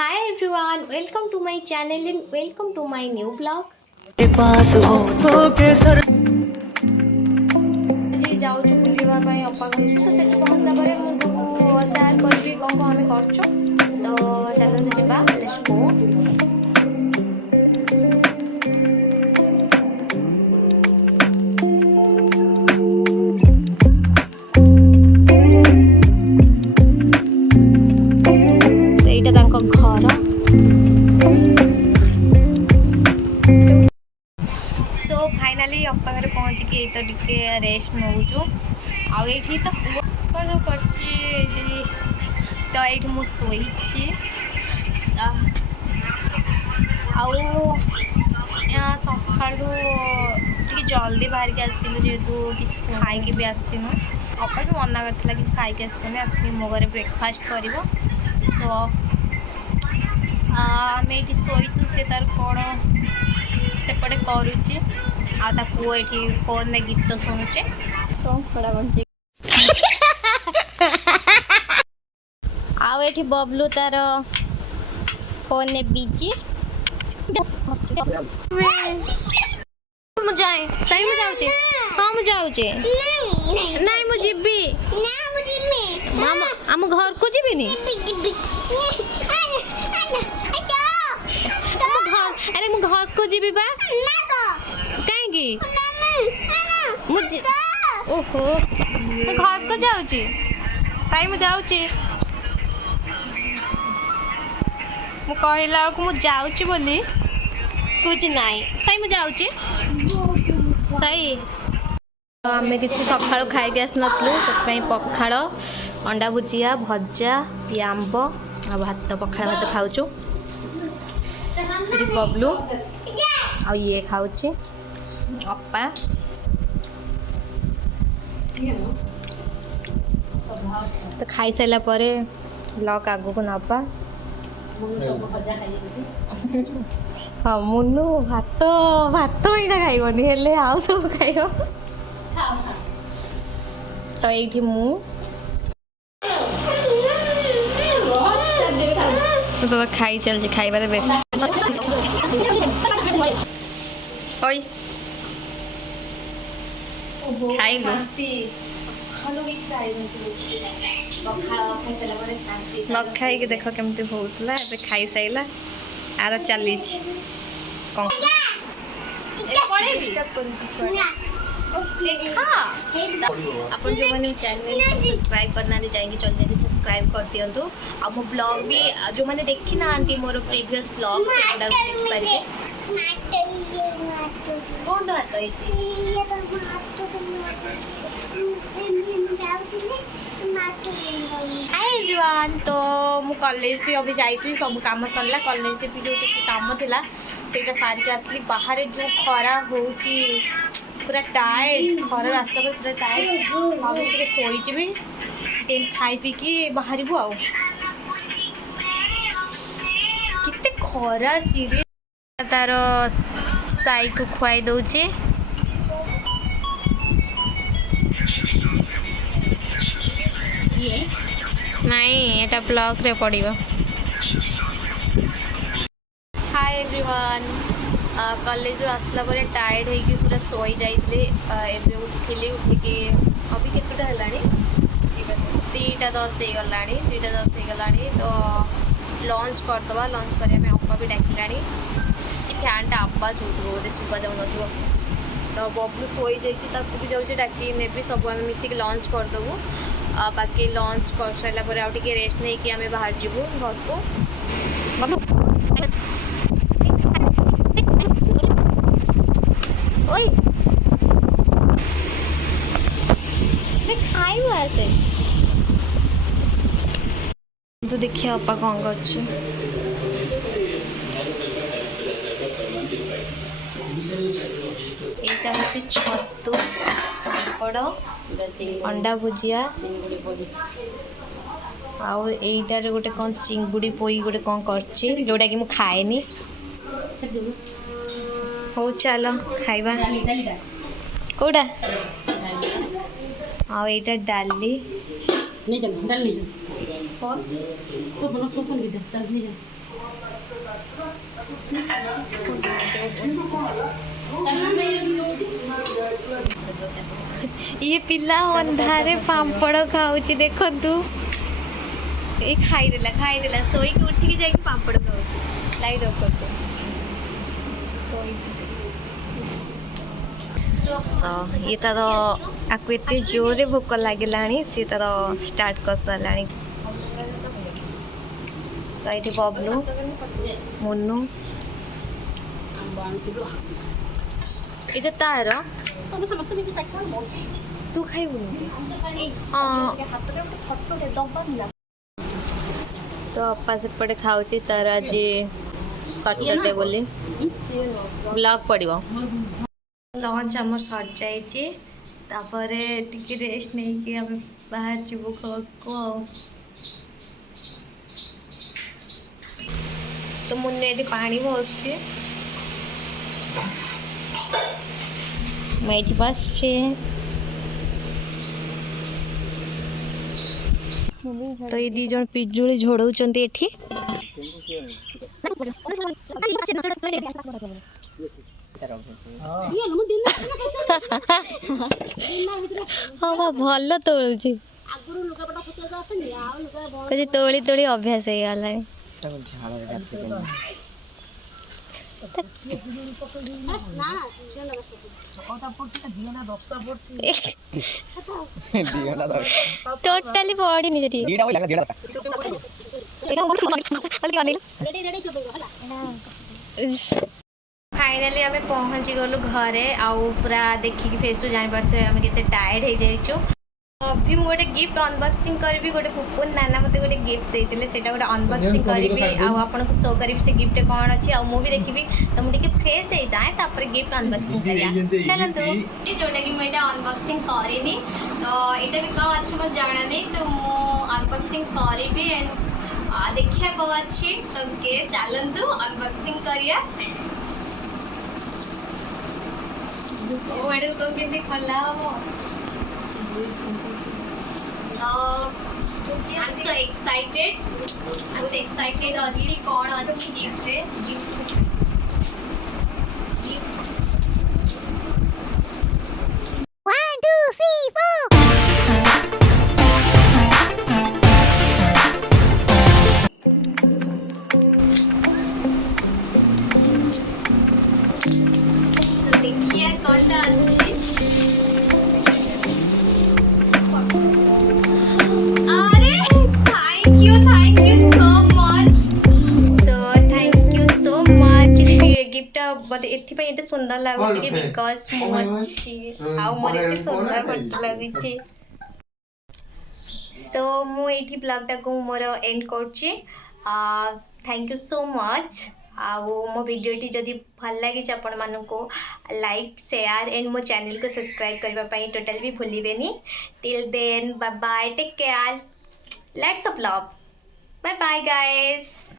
Hi everyone, welcome to my channel and welcome to my new vlog. ଆଜି ଯାଉଛୁ ବୁଲିବା ପାଇଁ ଅପା ଘରକୁ ତ ସେଠି ପହଞ୍ଚିଲା ପରେ ମୁଁ ସବୁ ସେୟାର କରିବି କ'ଣ ଆମେ କରୁଛୁ ତ ଚାଲନ୍ତୁ ଯିବା ଲେଟ୍ସ ଗୋ। ଏଇଟା ତାଙ୍କ ଘର। सो फाइनाली अप्पा घरे पहुँचिकी ये तो टिके रेस्ट नौचु आउ तो कौन कर तो ये मु शोई सका जल्दी बाहर के आसलु जेहेतु किसी खाई भी आसनु अप्पा भी मना करता कि खाई आसबनी आसिक मो घर ब्रेकफास्ट कर सो आम ये शोचु से तार कौन सेपटे करुचे आ पुओ ये फोन में गीत शुणुचे आउ बबलू तार फोन में बिजी जाए सही में जाऊचे हाँ मुझे जाऊचे नहीं मुझे जीबी मामा आम घर को जीबी नी अरे मु घर को जीबी बा कहीं मुझे ओहो मु घर को जाऊची सही में जाऊची मु कहला को मु जाऊची बोली कुछ नहीं सही में जाऊची सही आम किसी सका खाई आसलु से पखाड़ अंडा भुजिया भजा ये आंब आ भात पखाड़ भात खाऊचु बबलू आ ये खाऊची अप्पा तो खाई सारा पर ब्लॉग आगू को नवा हाँ मुनु भात भात यहाँ खाइबनी हेले आउ सब खाइब तो ये तो खाई चलती खाइबार बेस ओई खाइलु न खाई देख केमती होता है खाई सारा आर चली आप जो मैंने चैनल सब्सक्राइब करना चाहिए चैनल सब्सक्राइब कर दिंतु आ मो ब्लॉग भी जो मैंने देखी ना मोर प्रीवियस ब्लॉग देखिपारे कौन तो हाय एवरीवन तो मु कॉलेज भी अभी जाइए सब काम सरला कॉलेज भी जो काम थिला सेटा सारिक आसली बाहर जो खरा होची पूरा टाइट खरा आसला पर पूरा टाइट भाव शोची भी देन खाई पीकी बाहर आउ किते खरा सीरी तार साई को खुआई दौचे नहीं एटा ब्लॉग रे पड़िबो। हाय एवरीवन कॉलेज आसला पर टायर्ड होगी पूरा सोई जाइए एबे उठिली उठिकी अभी केतटा हेलानी 2:10 हो गलानी 2:10 हो गलानी तो लंच करदबा लंच करिया में अप्पा भी डाकिलानी फैन टा आवाज होतो बोधे सुबा जाऊ नथिबो तो बबलू सोई जाइए ताकू भी जाऊँ डाकी नेबी सब आम मिसिक लंच करदेबू बाकी लंच कर सारा पर आउ टिके रेस्ट नहीं कि आम बाहर जीवु घर को खाइबो आसे तो देखिए अपा कौन कर छतु पापड़ अंडा भुजिया आउ एटार गोटे कौन चिंगुड़ी पोई गोटे कौन कर जोटा कि मुझे खाएनी हो चलो खाइबा कौटा आउ एटा डाली ये पिला अंधारे पापड़ खाऊची देखंतु ये खाईदेला सोईकी उठिकी जाइकी पापड़ खाऊची लाइट ऑफ करतो तो ये तार आपको एते जोरे भोक लगे सी तार स्टार्ट कर सारा तो ये बबलू मुन्नू ये तार तू खाइबुनि तो अपा सेपटे खाऊची तार आज सटरडे बोली ब्लॉग पड़ो लंच आम सर जापर टी रेस्ट नहीं कि आम बाहर जीवु को तो मुन्ने ये पानी भरछे मैं बस तो ये दी जन पिजुली झोड़ौचंती एठी हाँ बा भल तोलुची तोली तोली अभ्यास हो गला टोटली पड़ी फाइनाली आम पहुँची गलु घरे आउ पूरा देखिकी फेस जान पारे आम के टायर्ड हो जाइचु अभी मुझे गोटे गिफ्ट अनबॉक्सिंग करी गोटे पुपुन नाना मत गोटे गिफ्ट देते से गोटे अनबॉक्सिंग करी आपको शो करी से गिफ्ट कौन अच्छी आ मुझे देखी तो मुझे फ्रेश हो जाए तापर गिफ्ट अनबॉक्सिंग करिया चलतु जोटा कि मुझे अनबॉक्सिंग करिनी तो यहाँ भी कौन अच्छी मुझे जाना नहीं तो मुझे अनबॉक्सिंग करी एंड देखिया कौन अच्छी तो के चलतु अनबॉक्सिंग करिया खोला हम I'm so excited. I'm excited अच्छी कौन अच्छी गिफ्ट है One, two, three, four. देखिए कौन अच्छी बट एते सुंदर लगुच कि बिकॉज मुझे आउ मोर एते सुंदर फोटो लगुच सो मुझे ब्लॉगटा को मोर एंड करछि थैंक यू सो मच आउ मो वीडियोटी जदि भल लगी आपण मानको लाइक शेयर एंड मो चैनल को सब्सक्राइब करबा पई टोटल भी भूलिबेनी till then bye bye take care lots of love bye bye guys.